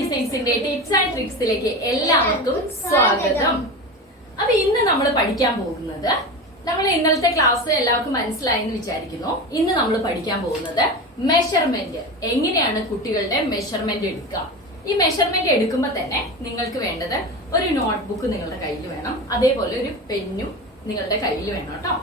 ഡിസൈൻസിന്റെ tips and ട്രിക്സിലേക്ക് എല്ലാവർക്കും സ്വാഗതം. അപ്പൊ ഇന്ന് നമ്മൾ പഠിക്കാൻ പോകുന്നത് നമ്മൾ ഇന്നലത്തെ ക്ലാസ് എല്ലാവർക്കും മനസ്സിലായി എന്ന് വിചാരിക്കുന്നു. ഇന്ന് നമ്മൾ പഠിക്കാൻ പോകുന്നത് മെഷർമെന്റ് എങ്ങനെയാണ് കുട്ടികളുടെ മെഷർമെന്റ് എടുക്കുക. ഈ മെഷർമെന്റ് എടുക്കുമ്പോൾ തന്നെ നിങ്ങൾക്ക് വേണ്ടത് ഒരു നോട്ട്ബുക്ക് നിങ്ങളുടെ കയ്യിൽ വേണം അതേപോലെ ഒരു പെന്നും നിങ്ങളുടെ കയ്യിൽ വേണം കേട്ടോ.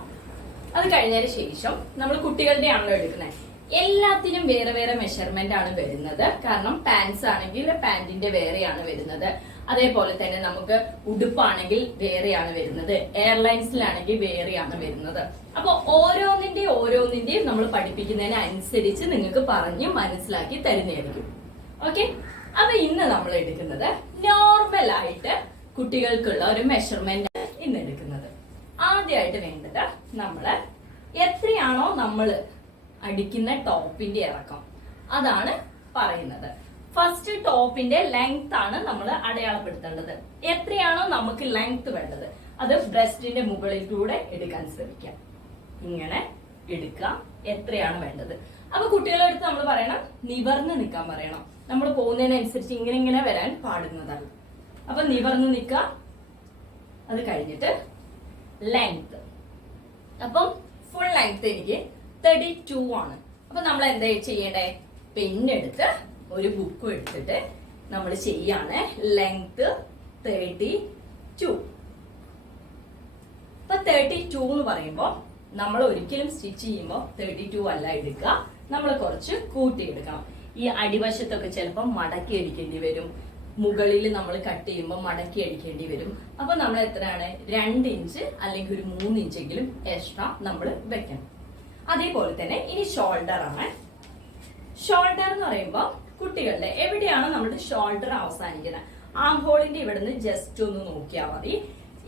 അത് കഴിഞ്ഞതിന് ശേഷം നമ്മൾ കുട്ടികളുടെ ആണല്ലോ എടുക്കുന്നത്. എല്ലാത്തിനും വേറെ വേറെ മെഷർമെന്റ് ആണ് വരുന്നത്. കാരണം പാൻസ് ആണെങ്കിൽ പാന്റിന്റെ വേറെയാണ് വരുന്നത്. അതേപോലെ തന്നെ നമുക്ക് ഉടുപ്പാണെങ്കിൽ വേറെയാണ് വരുന്നത്. എയർലൈൻസിലാണെങ്കിൽ വേറെയാണ് വരുന്നത്. അപ്പൊ ഓരോന്നിന്റെ ഓരോന്നിന്റെയും നമ്മൾ പഠിപ്പിക്കുന്നതിന് അനുസരിച്ച് നിങ്ങൾക്ക് പറഞ്ഞ് മനസ്സിലാക്കി തരുന്നതായിരിക്കും. ഓക്കെ അപ്പൊ ഇന്ന് നമ്മൾ എടുക്കുന്നത് നോർമൽ ആയിട്ട് കുട്ടികൾക്കുള്ള ഒരു മെഷർമെന്റ് ഇന്ന് എടുക്കുന്നത്. ആദ്യമായിട്ട് വേണ്ടത് നമ്മൾ എത്രയാണോ നമ്മൾ അടിക്കുന്ന ടോപ്പിന്റെ ഇറക്കം. അതാണ് പറയുന്നത്. ഫസ്റ്റ് ടോപ്പിന്റെ ലെങ്ത് ആണ് നമ്മൾ അടയാളപ്പെടുത്തേണ്ടത്. എത്രയാണോ നമുക്ക് ലെങ്ത് വേണ്ടത്. അത് ബ്രസ്റ്റിന്റെ മുകളിൽ കൂടെ എടുക്കാൻ ശ്രമിക്കാം. ഇങ്ങനെ എടുക്കാം എത്രയാണ് വേണ്ടത്. അപ്പൊ കുട്ടികളുടെ അടുത്ത് നമ്മൾ പറയണം നിവർന്ന് നിൽക്കാൻ പറയണം. നമ്മൾ പോകുന്നതിനനുസരിച്ച് ഇങ്ങനെ ഇങ്ങനെ വരാൻ പാടുന്നതാണ്. അപ്പൊ നിവർന്ന് നിൽക്കുക അത് കഴിഞ്ഞിട്ട് ലെങ്ത് അപ്പം ഫുൾ ലെങ്ത് എനിക്ക് തേർട്ടി ടു ആണ്. അപ്പൊ നമ്മൾ എന്താ ചെയ്യണ്ടേ? പെണ്ണെടുത്ത് ഒരു ബുക്കും എടുത്തിട്ട് നമ്മൾ ചെയ്യാണ് ലെങ്ത് തേർട്ടി ടു ഇപ്പൊ തേർട്ടി ടു എന്ന് പറയുമ്പോൾ നമ്മൾ ഒരിക്കലും സ്റ്റിച്ച് ചെയ്യുമ്പോൾ തേർട്ടി ടു അല്ല എടുക്കുക. നമ്മൾ കുറച്ച് കൂട്ടിയെടുക്കണം ഈ അടിവശത്തൊക്കെ ചിലപ്പോൾ മടക്കി അടിക്കേണ്ടി വരും. മുകളിൽ നമ്മൾ കട്ട് ചെയ്യുമ്പോൾ മടക്കി അടിക്കേണ്ടി വരും. അപ്പൊ നമ്മൾ എത്രയാണ്? രണ്ട് ഇഞ്ച് അല്ലെങ്കിൽ ഒരു മൂന്ന് ഇഞ്ചെങ്കിലും എക്സ്ട്രാ നമ്മൾ വെക്കണം. അതേപോലെ തന്നെ ഇനി ഷോൾഡർ ആണ്. ഷോൾഡർ എന്ന് പറയുമ്പോൾ കുട്ടികളുടെ എവിടെയാണ് നമ്മുടെ ഷോൾഡർ അവസാനിക്കുന്നത് ആം ഹോളിന്റെ ഇവിടെ നിന്ന് ജസ്റ്റ് ഒന്ന് നോക്കിയാൽ മതി.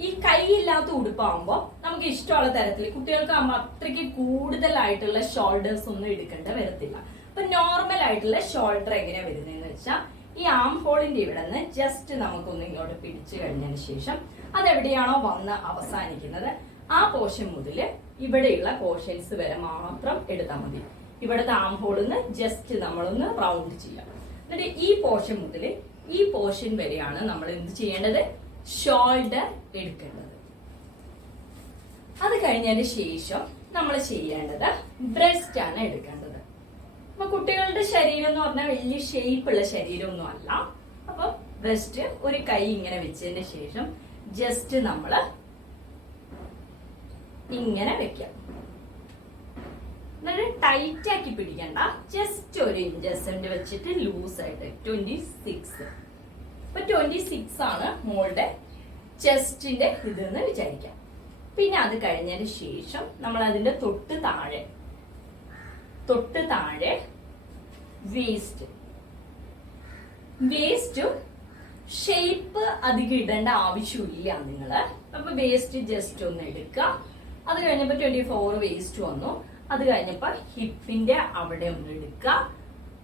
ഈ കൈയില്ലാത്ത ഉടുപ്പാകുമ്പോൾ നമുക്ക് ഇഷ്ടമുള്ള തരത്തിൽ കുട്ടികൾക്ക് അത്രയ്ക്ക് കൂടുതലായിട്ടുള്ള ഷോൾഡേഴ്സ് ഒന്നും എടുക്കേണ്ട വരത്തില്ല. അപ്പൊ നോർമൽ ആയിട്ടുള്ള ഷോൾഡർ എങ്ങനെയാ വരുന്നതെന്ന് വെച്ചാൽ ഈ ആം ഹോളിന്റെ ഇവിടെ നിന്ന് ജസ്റ്റ് നമുക്കൊന്ന് ഇങ്ങോട്ട് പിടിച്ചു കഴിഞ്ഞതിന് ശേഷം അതെവിടെയാണോ വന്ന് അവസാനിക്കുന്നത് ആ പോർഷൻ മുതൽ ഇവിടെയുള്ള പോർഷൻസ് വരെ മാത്രം എടുത്താൽ മതി. ഇവിടുത്തെ ആം ഹോളിന്ന് ജസ്റ്റ് നമ്മളൊന്ന് റൗണ്ട് ചെയ്യാം. എന്നിട്ട് ഈ പോർഷൻ മുതൽ ഈ പോർഷൻ വരെയാണ് നമ്മൾ എന്ത് ചെയ്യേണ്ടത്? ഷോൾഡർ എടുക്കേണ്ടത്. അത് കഴിഞ്ഞതിന് ശേഷം നമ്മൾ ചെയ്യേണ്ടത് ബ്രസ്റ്റ് ആണ് എടുക്കേണ്ടത്. അപ്പൊ കുട്ടികളുടെ ശരീരം എന്ന് പറഞ്ഞാൽ വലിയ ഷേപ്പുള്ള ശരീരമൊന്നും അല്ല. അപ്പൊ ബ്രസ്റ്റ് ഒരു കൈ ഇങ്ങനെ വെച്ചതിന് ശേഷം ജസ്റ്റ് നമ്മൾ ഇങ്ങനെ വെക്കാം. എന്നിട്ട് ടൈറ്റ് ആക്കി പിടിക്കണ്ട. ജസ്റ്റ് ഒരു ഇഞ്ചസെന്റ് വെച്ചിട്ട് ലൂസ് ആയിട്ട്. ട്വന്റി സിക്സ് ഇപ്പൊ ട്വന്റി സിക്സ് ആണ് മോളുടെ ചെസ്റ്റിന്റെ ഇതെന്ന് വിചാരിക്കാം. പിന്നെ അത് കഴിഞ്ഞതിന് ശേഷം നമ്മൾ അതിന്റെ തൊട്ട് താഴെ തൊട്ട് താഴെ വേസ്റ്റ് വേസ്റ്റ് ഷേപ്പ് അധികം ഇടേണ്ട ആവശ്യമില്ല നിങ്ങൾ. അപ്പൊ വേസ്റ്റ് ജസ്റ്റ് ഒന്ന് എടുക്കുക അത് കഴിഞ്ഞപ്പോ ട്വന്റി ഫോർ വേസ്റ്റ് വന്നു. അത് കഴിഞ്ഞപ്പോ ഹിപ്പിന്റെ അവിടെ ഒന്ന് എടുക്കുക.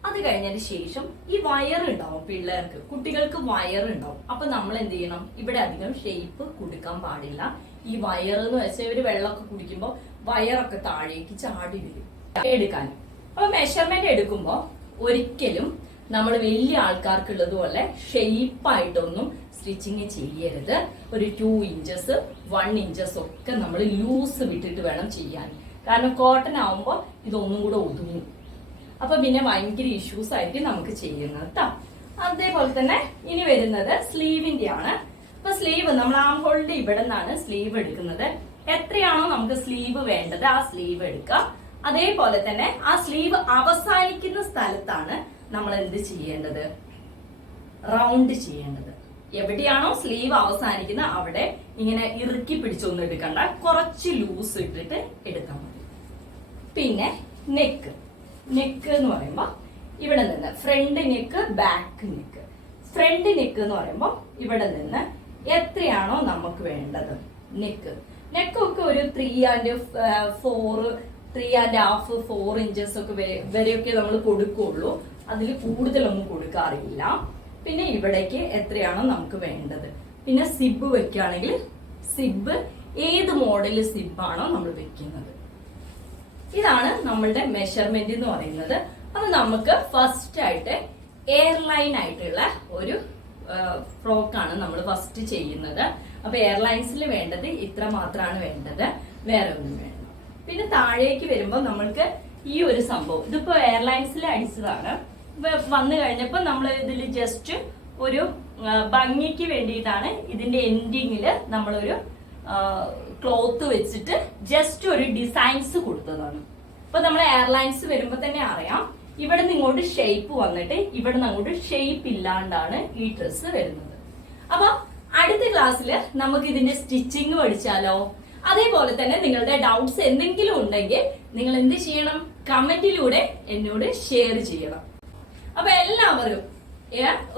അത് കഴിഞ്ഞതിന് ശേഷം ഈ വയർ ഉണ്ടാവും പിള്ളേർക്ക്. കുട്ടികൾക്ക് വയർ ഉണ്ടാവും. അപ്പൊ നമ്മൾ എന്ത് ചെയ്യണം? ഇവിടെ അധികം ഷേപ്പ് കൊടുക്കാൻ പാടില്ല. ഈ വയർ എന്ന് വെച്ചാൽ ഇവർ വെള്ളമൊക്കെ കുടിക്കുമ്പോൾ വയറൊക്കെ താഴേക്ക് ചാടി വരും. എടുക്കാൻ. അപ്പൊ മെഷർമെന്റ് എടുക്കുമ്പോൾ ഒരിക്കലും നമ്മൾ വലിയ ആൾക്കാർക്കുള്ളതുപോലെ ഷെയ്പ്പായിട്ടൊന്നും സ്റ്റിച്ചിങ് ചെയ്യരുത്. ഒരു ടു ഇഞ്ചസ് വൺ ഇഞ്ചസ് ഒക്കെ നമ്മൾ ലൂസ് വിട്ടിട്ട് വേണം ചെയ്യാൻ. കാരണം കോട്ടൺ ആവുമ്പോൾ ഇതൊന്നും കൂടെ ഒതുങ്ങും. അപ്പൊ പിന്നെ ഭയങ്കര ഇഷ്യൂസ് ആയിട്ട് നമുക്ക് ചെയ്യുന്നത് കേട്ടോ. അതേപോലെ തന്നെ ഇനി വരുന്നത് സ്ലീവിന്റെ ആണ്. അപ്പൊ സ്ലീവ് നമ്മൾ ആം ഹോളിന്റെ ഇവിടെ നിന്നാണ് സ്ലീവ് എടുക്കുന്നത്. എത്രയാണോ നമുക്ക് സ്ലീവ് വേണ്ടത് ആ സ്ലീവ് എടുക്കാം. അതേപോലെ തന്നെ ആ സ്ലീവ് അവസാനിക്കുന്ന സ്ഥലത്താണ് നമ്മൾ എന്ത് ചെയ്യേണ്ടത്? റൗണ്ട് ചെയ്യേണ്ടത്. എവിടെയാണോ സ്ലീവ് അവസാനിക്കുന്ന അവിടെ ഇങ്ങനെ ഇറുക്കി പിടിച്ചൊന്നും എടുക്കണ്ട. കുറച്ച് ലൂസ് ഇട്ടിട്ട് എടുത്താൽ മതി. പിന്നെ നെക്ക് നെക്ക് എന്ന് പറയുമ്പോൾ ഇവിടെ നിന്ന് front neck back neck front neck എന്ന് പറയുമ്പോൾ ഇവിടെ നിന്ന് എത്രയാണോ നമുക്ക് വേണ്ടത്? നെക്ക് നെക്കൊക്കെ ഒരു three and four three and half four inches ഒക്കെ വരെ- വരെയൊക്കെ നമ്മൾ കൊടുക്കുള്ളൂ. അതിൽ കൂടുതലൊന്നും കൊടുക്കാറില്ല. പിന്നെ ഇവിടേക്ക് എത്രയാണോ നമുക്ക് വേണ്ടത്. പിന്നെ സിബ് വെക്കുകയാണെങ്കിൽ സിബ് ഏത് മോഡൽ സിബാണോ നമ്മൾ വെക്കുന്നത്. ഇതാണ് നമ്മളുടെ മെഷർമെന്റ് എന്ന് പറയുന്നത്. അത് നമുക്ക് ഫസ്റ്റ് ആയിട്ട് എയർലൈൻ ആയിട്ടുള്ള ഒരു ഫ്രോക്കാണ് നമ്മൾ ഫസ്റ്റ് ചെയ്യുന്നത്. അപ്പൊ എയർലൈൻസിൽ വേണ്ടത് ഇത്ര മാത്രമാണ് വേണ്ടത്. വേറെ ഒന്നും വേണ്ട. പിന്നെ താഴേക്ക് വരുമ്പോൾ നമ്മൾക്ക് ഈ ഒരു സംഭവം. ഇതിപ്പോ എയർലൈൻസിൽ അടിച്ചതാണ്. വന്നു കഴിഞ്ഞപ്പോൾ നമ്മൾ ഇതിൽ ജസ്റ്റ് ഒരു ഭംഗിക്ക് വേണ്ടിയിട്ടാണ് ഇതിന്റെ എൻഡിങ്ങിൽ നമ്മളൊരു ക്ലോത്ത് വെച്ചിട്ട് ജസ്റ്റ് ഒരു ഡിസൈൻസ് കൊടുത്തതാണ്. ഇപ്പൊ നമ്മൾ എയർലൈൻസ് വരുമ്പോ തന്നെ അറിയാം ഇവിടെ നിന്ന് ഇങ്ങോട്ട് ഷേപ്പ് വന്നിട്ട് ഇവിടെ നിന്ന് അങ്ങോട്ട് ഷേപ്പ് ഇല്ലാണ്ടാണ് ഈ ഡ്രസ്സ് വരുന്നത്. അപ്പൊ അടുത്ത ക്ലാസ്സിൽ നമുക്ക് ഇതിന്റെ സ്റ്റിച്ചിങ് പഠിച്ചാലോ? അതേപോലെ തന്നെ നിങ്ങളുടെ ഡൗട്ട്സ് എന്തെങ്കിലും ഉണ്ടെങ്കിൽ നിങ്ങൾ എന്ത് ചെയ്യണം? കമന്റിലൂടെ എന്നോട് ഷെയർ ചെയ്യണം. അപ്പൊ എല്ലാവരും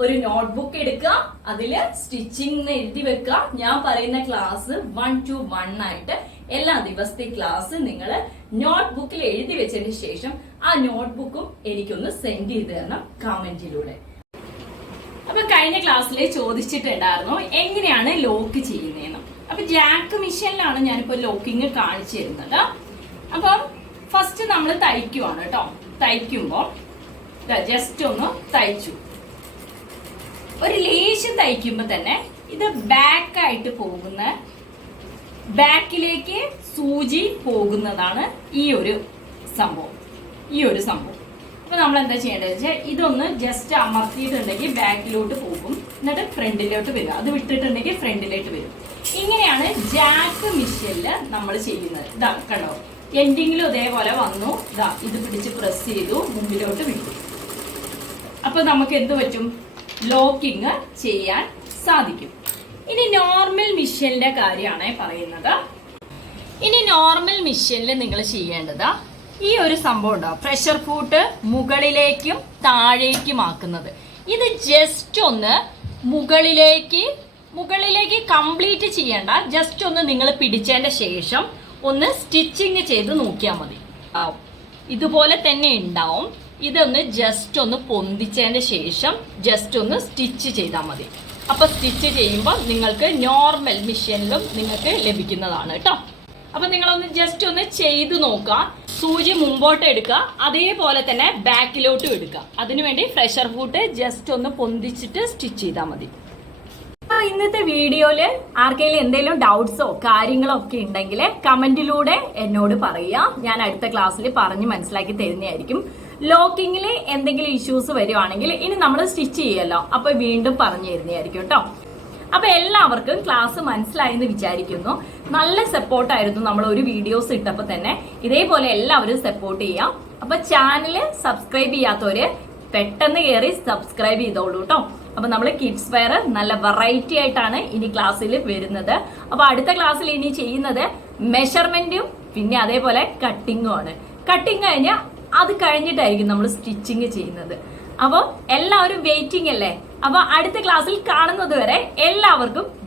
ഒരു നോട്ട്ബുക്ക് എടുക്കുക അതിൽ സ്റ്റിച്ചിങ് എഴുതി വെക്കുക. ഞാൻ പറയുന്ന ക്ലാസ് വൺ ടു വൺ ആയിട്ട് എല്ലാ ദിവസത്തെ ക്ലാസ് നിങ്ങൾ നോട്ട്ബുക്കിൽ എഴുതി വെച്ചതിന് ശേഷം ആ നോട്ട്ബുക്കും എനിക്കൊന്ന് സെൻഡ് ചെയ്ത് തരണം കമന്റിലൂടെ അപ്പൊ കഴിഞ്ഞ ക്ലാസ്സിൽ ചോദിച്ചിട്ടുണ്ടായിരുന്നു എങ്ങനെയാണ് ലോക്ക് ചെയ്യുന്നതെന്ന്. അപ്പൊ ജാക്ക് മിഷനിലാണ് ഞാനിപ്പോ ലോക്കിങ് കാണിച്ചു തരുന്നത്. അപ്പം ഫസ്റ്റ് നമ്മൾ തയ്ക്കുവാണ് കേട്ടോ തയ്ക്കുമ്പോൾ ജസ്റ്റ് ഒന്ന് തയ്ച്ചു. ഒരു ലേശം തയ്ക്കുമ്പോൾ തന്നെ ഇത് ബാക്കായിട്ട് പോകുന്ന ബാക്കിലേക്ക് സൂചി പോകുന്നതാണ് ഈ ഒരു സംഭവം. ഈ ഒരു സംഭവം. അപ്പൊ നമ്മൾ എന്താ ചെയ്യേണ്ടത് വെച്ചാൽ ഇതൊന്ന് ജസ്റ്റ് അമർത്തിയിട്ടുണ്ടെങ്കിൽ ബാക്കിലോട്ട് പോകും. എന്നിട്ട് ഫ്രണ്ടിലോട്ട് വരും. അത് വിട്ടിട്ടുണ്ടെങ്കിൽ ഫ്രണ്ടിലോട്ട് വരും. ഇങ്ങനെയാണ് ജാക്ക് മിഷ്യനിൽ നമ്മൾ ചെയ്യുന്നത്. ഇതാ കണ്ടോ? എൻഡിങ്ങിലും ഇതേപോലെ വന്നു. ഇതാ ഇത് പിടിച്ച് പ്രസ് ചെയ്തു. മുമ്പിലോട്ട് വിട്ടു. അപ്പൊ നമുക്ക് എന്ത് പറ്റും? ലോക്കിങ് ചെയ്യാൻ സാധിക്കും. ഇനി നോർമൽ മിഷ്യലിന്റെ കാര്യമാണ് പറയുന്നത്. ഇനി നോർമൽ മിഷ്യനിൽ നിങ്ങൾ ചെയ്യേണ്ടത് ഈ ഒരു സംഭവം ഉണ്ടാവും പ്രഷർ ഫൂട്ട് മുകളിലേക്കും താഴേക്കും ആക്കുന്നത്. ഇത് ജസ്റ്റ് ഒന്ന് മുകളിലേക്ക് മുകളിലേക്ക് കംപ്ലീറ്റ് ചെയ്യേണ്ട ജസ്റ്റ് ഒന്ന് നിങ്ങൾ പിടിച്ചതിന്റെ ശേഷം ഒന്ന് സ്റ്റിച്ചിങ് ചെയ്ത് നോക്കിയാൽ മതി. ഇതുപോലെ തന്നെ ഉണ്ടാവും. ഇതൊന്ന് ജസ്റ്റ് ഒന്ന് പൊന്തിച്ചതിന് ശേഷം ജസ്റ്റ് ഒന്ന് സ്റ്റിച്ച് ചെയ്താൽ മതി. അപ്പൊ സ്റ്റിച്ച് ചെയ്യുമ്പോൾ നിങ്ങൾക്ക് നോർമൽ മെഷീനിലും നിങ്ങൾക്ക് ലഭിക്കുന്നതാണ് കേട്ടോ അപ്പൊ നിങ്ങളൊന്ന് ജസ്റ്റ് ഒന്ന് ചെയ്ത് നോക്കുക. സൂചി മുമ്പോട്ട് എടുക്കുക. അതേപോലെ തന്നെ ബാക്കിലോട്ടും എടുക്കുക. അതിനുവേണ്ടി ഫ്രഷർ ഫൂട്ട് ജസ്റ്റ് ഒന്ന് പൊന്തിച്ചിട്ട് സ്റ്റിച്ച് ചെയ്താൽ മതി. ഇന്നത്തെ വീഡിയോയിൽ ആർക്കെങ്കിലും എന്തെങ്കിലും ഡൗട്ട്സോ കാര്യങ്ങളോ ഒക്കെ ഉണ്ടെങ്കിൽ കമന്റിലൂടെ എന്നോട് പറയുക ഞാൻ അടുത്ത ക്ലാസ്സിൽ പറഞ്ഞ് മനസ്സിലാക്കി തരുന്നതായിരിക്കും. ലോക്കിങ്ങിൽ എന്തെങ്കിലും ഇഷ്യൂസ് വരുവാണെങ്കിൽ ഇനി നമ്മൾ സ്റ്റിച്ച് ചെയ്യല്ലോ. അപ്പൊ വീണ്ടും പറഞ്ഞു തരുന്നതായിരിക്കും കേട്ടോ. അപ്പൊ എല്ലാവർക്കും ക്ലാസ് മനസ്സിലായി എന്ന് വിചാരിക്കുന്നു. നല്ല സപ്പോർട്ടായിരുന്നു നമ്മൾ ഒരു വീഡിയോസ് ഇട്ടപ്പോ തന്നെ. ഇതേപോലെ എല്ലാവരും സപ്പോർട്ട് ചെയ്യാം. അപ്പൊ ചാനൽ സബ്സ്ക്രൈബ് ചെയ്യാത്തവര് പെട്ടെന്ന് കയറി സബ്സ്ക്രൈബ് ചെയ്തോളൂ കേട്ടോ. അപ്പൊ നമ്മൾ കിഡ്സ് വെയർ നല്ല വെറൈറ്റി ആയിട്ടാണ് ഇനി ക്ലാസ്സിൽ വരുന്നത്. അപ്പൊ അടുത്ത ക്ലാസ്സിൽ ഇനി ചെയ്യുന്നത് മെഷർമെന്റും പിന്നെ അതേപോലെ കട്ടിങ്ങും ആണ്. കട്ടിങ് കഴിഞ്ഞാൽ അത് കഴിഞ്ഞിട്ടായിരിക്കും നമ്മൾ സ്റ്റിച്ചിങ് ചെയ്യുന്നത്. അപ്പോൾ എല്ലാവരും വെയിറ്റിംഗ് അല്ലേ? അപ്പോൾ അടുത്ത ക്ലാസ്സിൽ കാണുന്നത് വരെ എല്ലാവർക്കും